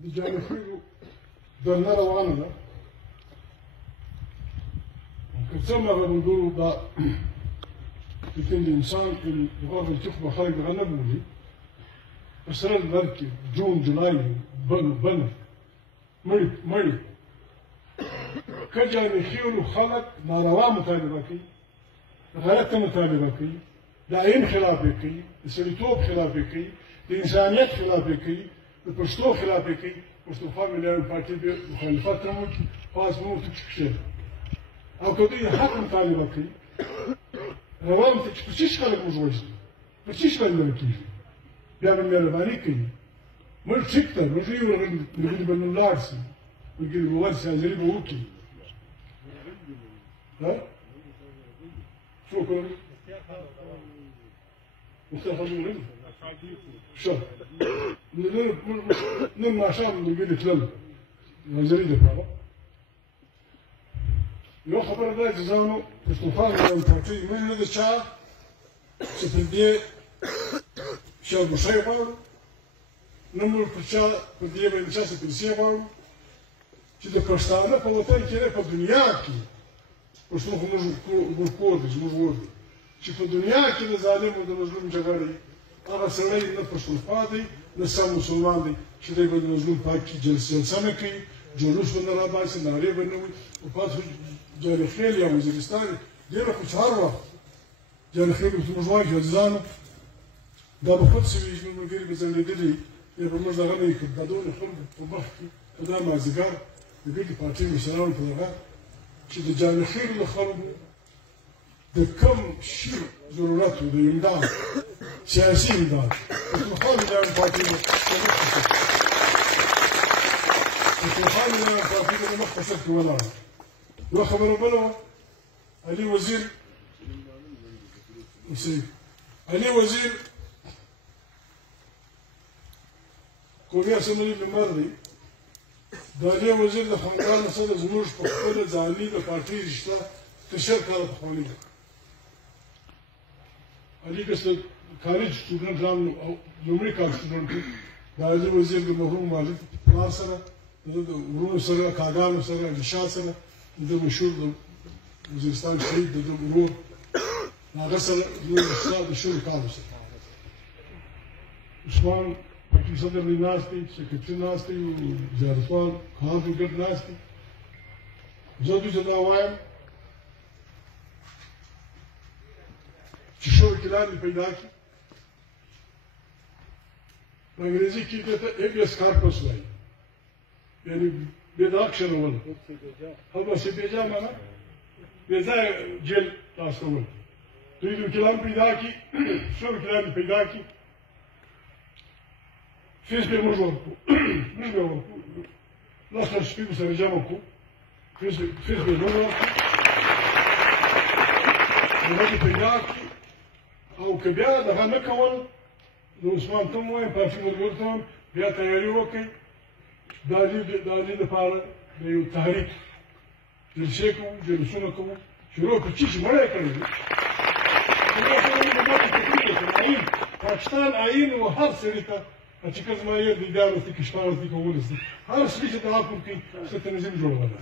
د جانفیرو درنه روانه ده که څه هغه ملګرو دا لیکن د انسان دغه چې خو خلک دغه نه بولي په سره لمر کې جون جولای بن مړي که جانفیرو خلک ناروا مطالبه کوي غلطه مطالبه کوي د آئین خلاف یې کوي د سړیتوب خلاف یې کوي د انسانیت خلاف یې کوي د پښتو خلاف یې کوي پښتونخوا ملي پارټي به مخالفت هم وکړي پاس به ورته کښېږدي او که دوی حق مطالبه کوي روان ته چې په څه خلک موږ وژني په څه باندې کېږي بیا به مهرباني کوي موږ ټیک ده ملګري ملګري به نو لاړ شي ملګري به ورشي حاضري به وکړي څوک وایي مستخدمين شو نن ماشام ملګري تلل نظري ده یو خبره ده چې ځانو پښتونخوا یو پارټي موږ نه د چا چې په دې شاوګوشۍ غواړو نه موږ په چا په دې باندې چا څه پیسې غواړو چې د پښتانه په وطن کې په دنیا کې پښتون خو موږ کور دی زموږ ور دی چې په دنیا کې د ظالم او د مظلوم جګړه هغه سړی نه پښتونخوا دی نه سم مسلمان دی چې دی به د مظلوم پاک کې جلسه نه کوي جلوس به نه راباسي نارې به نه وي او پاس جارخیل یا وزیرستان ډېره خو چهار وخت جارخیل ورته موږ وایو چې عزیزانو دا به خود سوي زموږ ملګري به ځنډېدلي یا به موږ دغه نه یې کړو دا دونه خلکو په مخ کې په دا مازدیګر د ګټې پارټۍ مشرانو په دغه چې د جارخیل له خلکو د کم شي ضرورت و د امداد سیاسي امداد پښتونخوا ملي پارټۍ پښتونخوا ملي پارټۍ د مخ په سر کې ولاړه یوه خبره بله وه علي وزیر قومي اسمبلۍ ممبر دی د علي وزیر د خاندان سره زموږ په خپله ځاني د پارټۍ رشته ته 10 کاله پخواني ده علي که کالج سټوډنټ رانو او لومړي کال سټوډنټ د علي وزیر د مرحوم والد پلار سره د ورونو سره کاګانو سره د شاه سره د مشهور د وزیرستان شهید د ورور هغه سره د شور کالو سره عثمان پټي صدر دی ناست دی سکرټري ناست دی زیارتوال خان ګډ ناست دی زه دوی ته دا وایم چې شور کې لاندې پیدا کړي په انګریزي کې ته ایبیس کارپس وایي یعنی بېداغ شنول هلبسې بېجا معنا بېځایه جیل راستول دوی د کلام پیدا کړي شور کې لاندې پیدا کړي فیس به موږ ورکړو موږ به ورکړو نسل شپږو سره جمع کړو فیس به موږ ورکړو هغه پیدا کړي او که بیا دغه نه کول د عثمان ته هم وایم پارټي ملګرو ته هم بیا تیاري وکړئ د علي لپاره د یو تحریک جلسې کوو جلسونه کوو شروع کړو چې مړی کړی دی پاکستان آئین و هر سړي ته چې که زما یې د 11 کې 14 کې 19 هر سړي چې د حکم کوي څه تنظیم جوړولی